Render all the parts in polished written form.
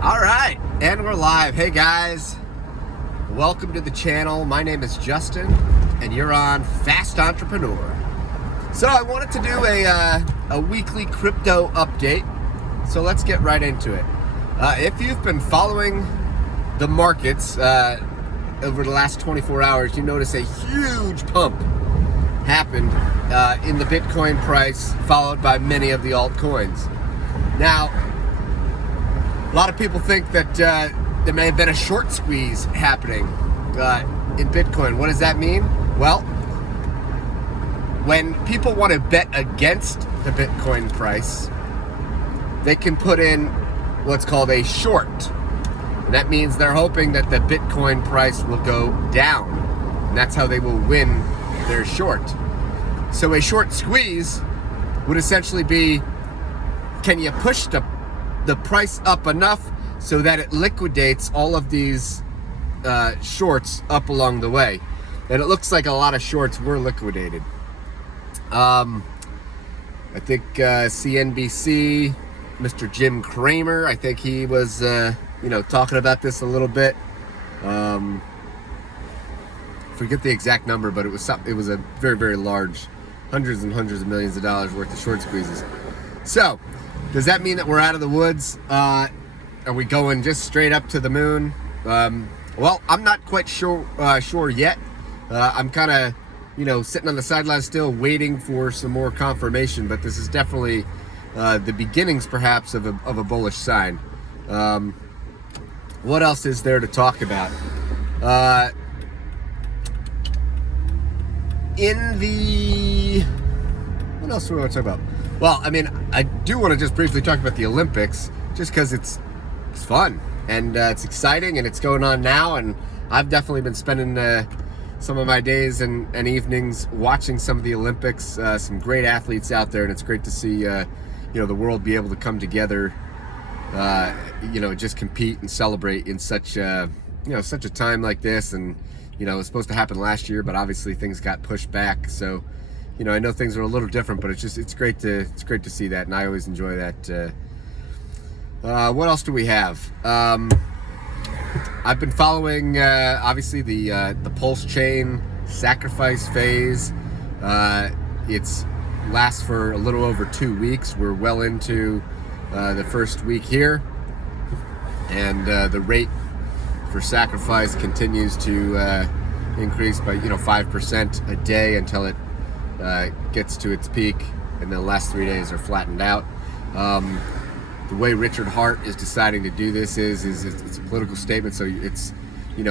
All right, and we're live. Hey guys, welcome to the channel. My name is Justin, and you're on Fast Entrepreneur. So I wanted to do a weekly crypto update. So let's get right into it. If you've been following the markets over the last 24 hours, you notice a huge pump happened in the Bitcoin price, followed by many of the altcoins. Now, a lot of people think that there may have been a short squeeze happening in Bitcoin. What does that mean? Well, when people want to bet against the Bitcoin price, they can put in what's called a short. And that means they're hoping that the Bitcoin price will go down. And that's how they will win their short. So a short squeeze would essentially be, can you push the price up enough so that it liquidates all of these shorts up along the way? And it looks like a lot of shorts were liquidated. I think CNBC, Mr. Jim Cramer, I think he was talking about this a little bit. Forget the exact number, but it was a very, very large, hundreds and hundreds of millions of dollars worth of short squeezes. So does that mean that we're out of the woods? Are we going just straight up to the moon? Well, I'm not quite sure yet. I'm kind of, sitting on the sidelines still waiting for some more confirmation, but this is definitely the beginnings, perhaps, of a bullish sign. What else is there to talk about? What else do we want to talk about? Well, I mean, I do want to just briefly talk about the Olympics, just because it's fun and it's exciting and it's going on now. And I've definitely been spending some of my days and evenings watching some of the Olympics. Some great athletes out there, and it's great to see the world be able to come together, just compete and celebrate in such such a time like this. And it was supposed to happen last year, but obviously things got pushed back. So I know things are a little different, but it's great to see that, and I always enjoy that. What else do we have? I've been following obviously the Pulse Chain sacrifice phase. It's lasts for a little over 2 weeks. We're well into the first week here, and the rate for sacrifice continues to increase by 5% a day until it gets to its peak, and the last 3 days are flattened out. The way Richard Hart is deciding to do this is it's a political statement, so it's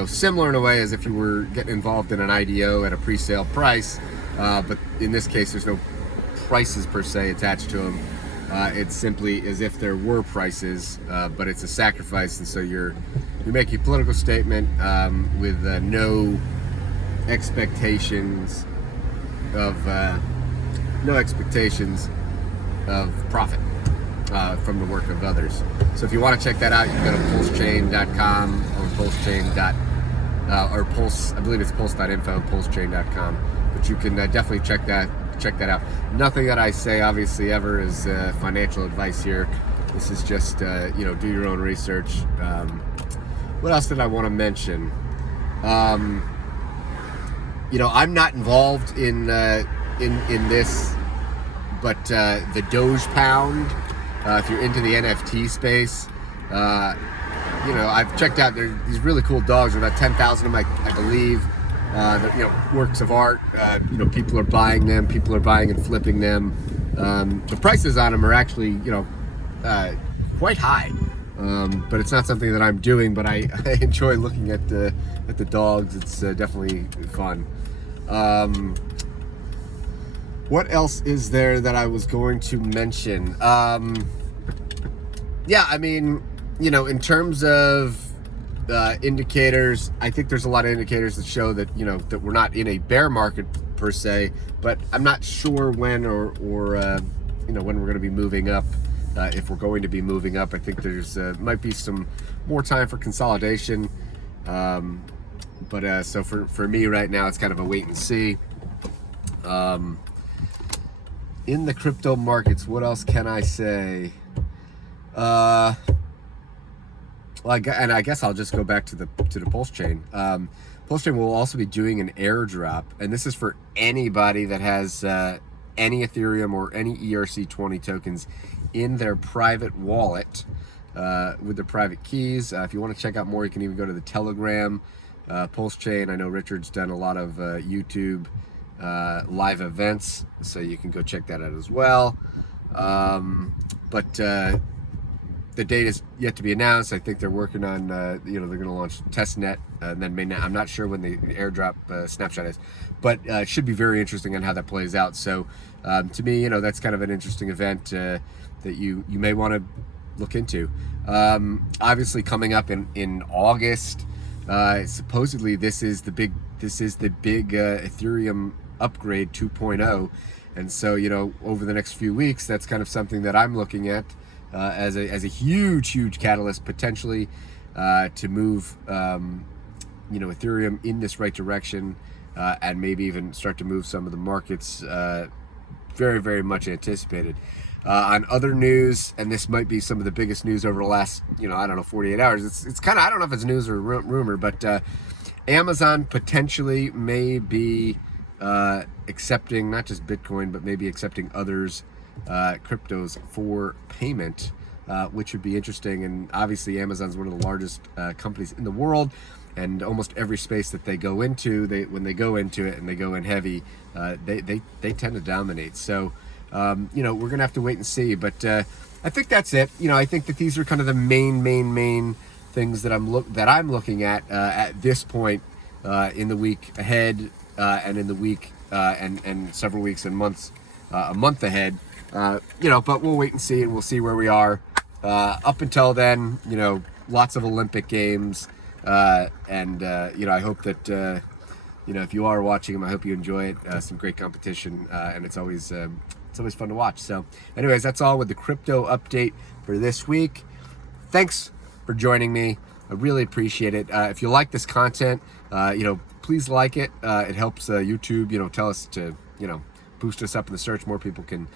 similar in a way as if you were getting involved in an IDO at a pre-sale price, but in this case there's no prices per se attached to them. It's simply as if there were prices, but it's a sacrifice, and so you're making a political statement with no expectations of profit from the work of others. So if you want to check that out, you can go to pulsechain.com or or Pulse, I believe it's pulse.info and pulsechain.com. But you can definitely check that out. Nothing that I say obviously ever is financial advice here. This is just do your own research. What else did I want to mention? I'm not involved in this, but the Doge Pound. If you're into the NFT space, I've checked out. There's these really cool dogs. There are about 10,000 of them, I believe. They're, works of art. People are buying them. People are buying and flipping them. The prices on them are actually, quite high. But it's not something that I'm doing. But I enjoy looking at the dogs. It's definitely fun. What else is there that I was going to mention? In terms of indicators, I think there's a lot of indicators that show that that we're not in a bear market per se, but I'm not sure when or when we're going to be moving up. If we're going to be moving up, I think there's might be some more time for consolidation. So for me right now, it's kind of a wait and see. In the crypto markets, what else can I say? Well, and I guess I'll just go back to the Pulse chain. Pulse chain will also be doing an airdrop, and this is for anybody that has any Ethereum or any ERC20 tokens in their private wallet with their private keys. If you want to check out more, you can even go to the Telegram Pulse chain. I know Richard's done a lot of YouTube live events, so you can go check that out as well. But the date is yet to be announced. I think they're working on, they're going to launch testnet, and then I'm not sure when the airdrop snapshot is, but it should be very interesting on how that plays out. So to me, that's kind of an interesting event that you may want to look into. Obviously, coming up in August, supposedly this is the big Ethereum upgrade 2.0, and so over the next few weeks, that's kind of something that I'm looking at as a huge catalyst potentially to move Ethereum in this right direction, and maybe even start to move some of the markets very much anticipated. On other news, and this might be some of the biggest news over the last 48 hours. It's kind of, I don't know if it's news or rumor, but Amazon potentially may be accepting not just Bitcoin, but maybe accepting others cryptos for payment, which would be interesting. And obviously Amazon's one of the largest companies in the world, and almost every space that they go into, when they go into it and they go in heavy, they tend to dominate. So we're gonna have to wait and see, but I think that's it. I think that these are kind of the main things that I'm looking at this point in the week ahead, and in the week and several weeks and months, a month ahead. But we'll wait and see, and we'll see where we are. Up until then, lots of Olympic Games, and I hope that if you are watching them, I hope you enjoy it. Some great competition, and it's always fun to watch. So, anyways, that's all with the crypto update for this week. Thanks for joining me. I really appreciate it. If you like this content, please like it. It helps YouTube, tell us to, boost us up in the search. More people can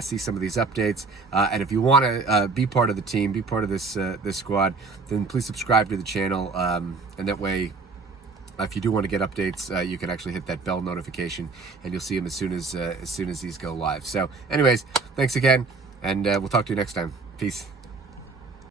see some of these updates. And if you want to be part of the team, be part of this squad, then please subscribe to the channel. And that way, if you do want to get updates, you can actually hit that bell notification, and you'll see them as soon as these go live. So, anyways, thanks again, and we'll talk to you next time. Peace.